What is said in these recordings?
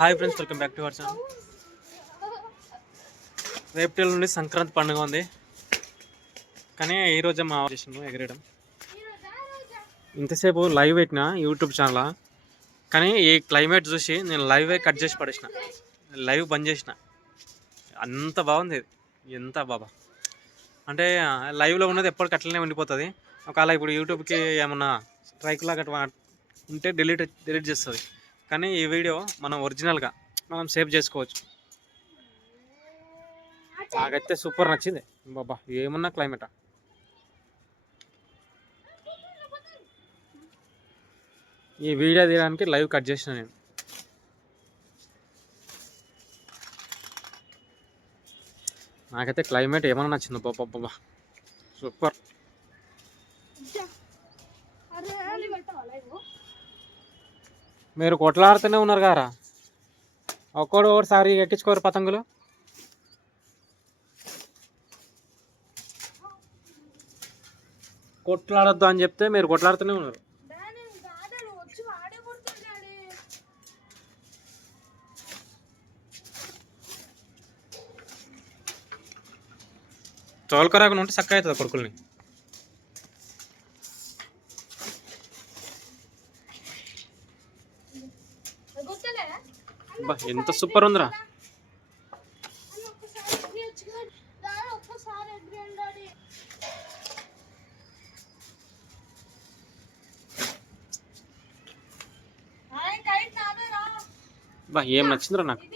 Hi friends, welcome back to our channel. రేపటి నుండి సంక్రాంతి పండుగ ఉంది, కానీ ఈరోజే మా చేసాను ఎగరేయడం. ఇంతసేపు లైవ్ పెట్టిన యూట్యూబ్ ఛానల్, కానీ ఈ క్లైమేట్ చూసి నేను లైవే కట్ చేసి పడేసిన, లైవ్ బంద్ చేసిన. అంత బాగుంది ఇది, ఎంత బాబా అంటే లైవ్లో ఉన్నది ఎప్పటికి అట్లనే ఉండిపోతుంది. ఒకవేళ ఇప్పుడు యూట్యూబ్కి ఏమన్నా స్ట్రైక్ లాగా ఉంటే డిలీట్ చేస్తుంది, కానీ ఈ వీడియో మనం ఒరిజినల్గా మనం సేవ్ చేసుకోవచ్చు. నాకైతే సూపర్ నచ్చింది బాబా, ఏమన్నా క్లైమేటా. ఈ వీడియో తీయడానికి లైవ్ కట్ చేసిన నేను. నాకైతే క్లైమేట్ ఏమన్నా నచ్చింది బాబా, సూపర్. మీరు కొట్లాడుతూనే ఉన్నారు కారా, ఒకసారి ఎక్కించుకోరు పతంగులు. కొట్లాడొద్దు అని చెప్తే మీరు కొట్లాడుతూనే ఉన్నారు. తోలుకరాకుండా ఉంటే చక్కగా అవుతుంది కొడుకుల్ని. ఎంత సూపర్ ఉందిరా. బా ఏం నచ్చిందిరా నాకు.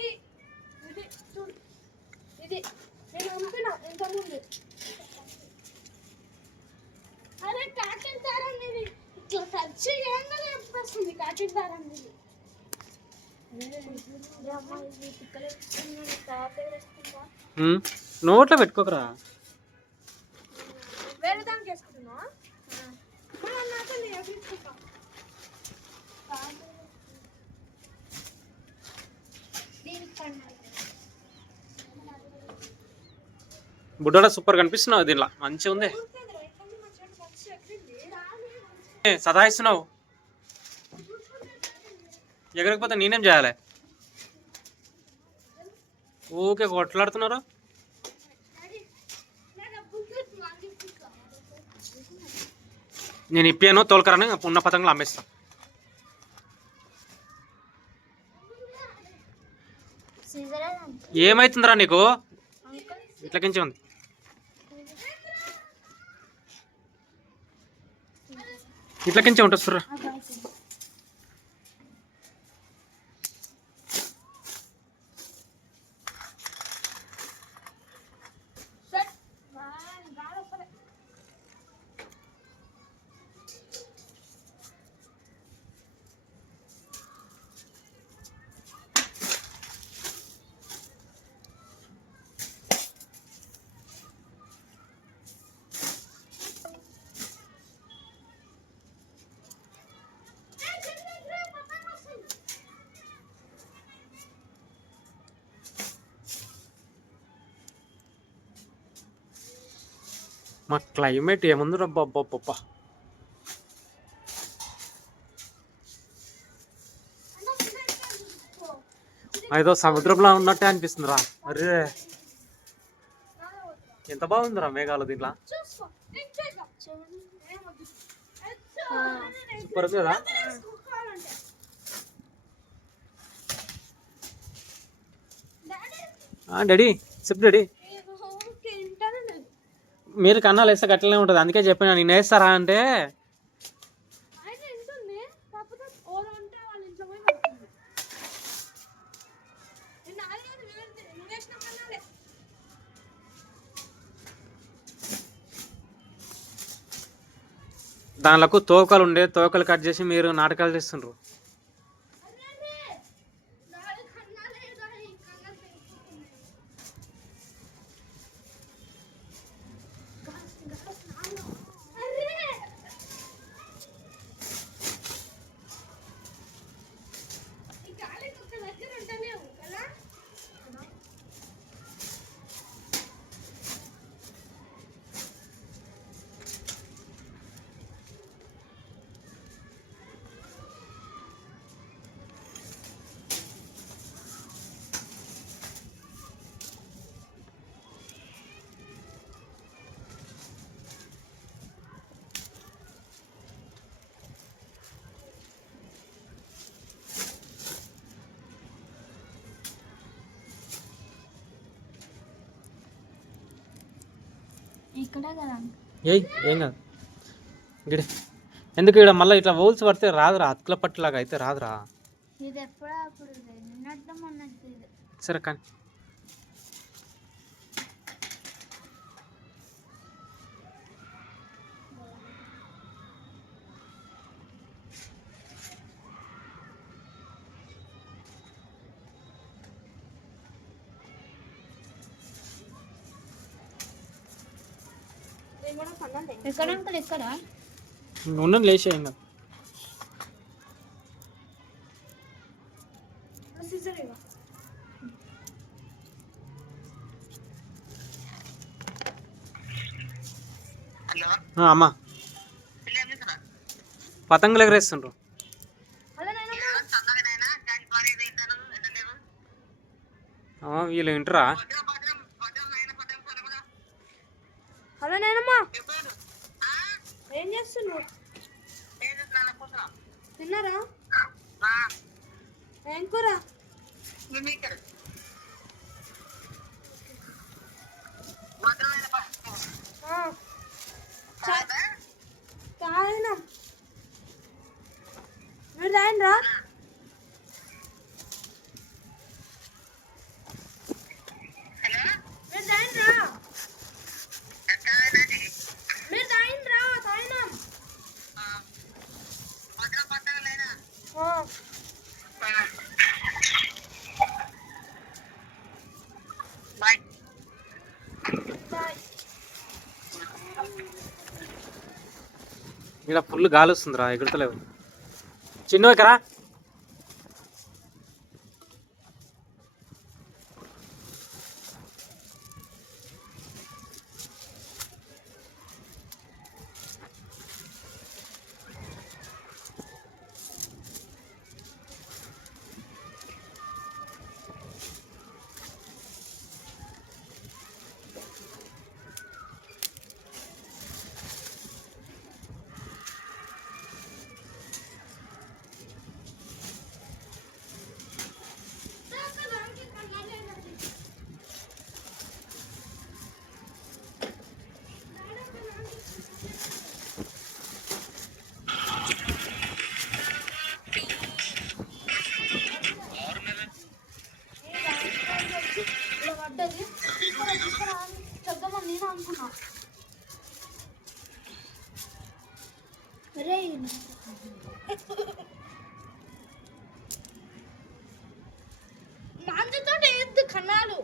నోట్లో పెట్టుకోకరా. బుడ్డోడ సూపర్ కనిపిస్తున్నావు దీనిలో, మంచిగా ఉంది. సదాయిస్తున్నావు, ఎగరకపోతే నేనేం చేయాలి? ఊకే కొట్లాడుతున్నారు. నేను ఇప్పాను తోలుకరాని ఉన్న పతంగులు అమ్మేస్తా. ఏమైతుందిరా నీకు? ఇట్లకించి ఉంది. ఇట్లకించే ఉంటుంది సుర్రా. మా క్లైమేట్ ఏముంది రబ్బా, ఏదో సముద్రంలో ఉన్నట్టే అనిపిస్తుందిరా. అరే ఎంత బాగుందిరా మేఘాలు దీంట్లో, సూపర్ ఉంది కదా. డాడీ చెప్పు డాడీ. మీరు కన్నాలు వేస్తే గట్లనే ఉంటుంది, అందుకే చెప్పిన. నేను వేస్తారా అంటే దానిలకు తోకలు ఉండే, తోకలు కట్ చేసి మీరు నాటకాలు చేస్తుండ్రు. ఏయ్ ఏం కాదు గిడ ఎందుకు ఇక్కడ మళ్ళీ ఇట్లా హోల్స్ పడితే రాదురా, అతుకుల పట్టులాగా అయితే రాదురా. సరే కానీ ఉండండి లేచే ఇంకా. అమ్మా పతంగులు ఎగరేస్తుండ్రు. వీళ్ళు వింటరా? హలో నేనమ్మా, ఏం చేస్తున్నావు? తిన్నారా? ఏం కూర? తాగినా. మీరు తాగినరా? ఇక్కడ ఫుల్ గాలి వస్తుందిరా, ఎగురుతలేవు. చిన్న ఎక్కరా? చెప్దామని నేను అనుకున్నా. నాంజతో ఎద్దు కన్నాలు.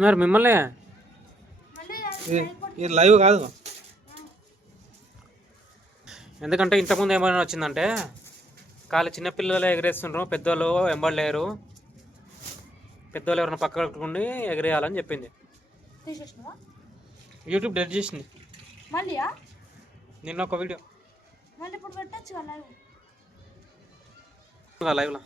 మరి మిమ్మల్ని ఇది లైవ్ కాదు. ఎందుకంటే ఇంతకుముందు ఏమైనా వచ్చిందంటే ఖాళీ చిన్నపిల్లలు ఎగరేస్తుండ్రు, పెద్దోళ్ళు వెంబడలేరు, పెద్దోళ్ళు ఎవరైనా పక్క కట్టుకుండి ఎగరేయాలని చెప్పింది. యూట్యూబ్ డెలిట్ చేసింది నిన్న ఒక వీడియో లైవ్లో.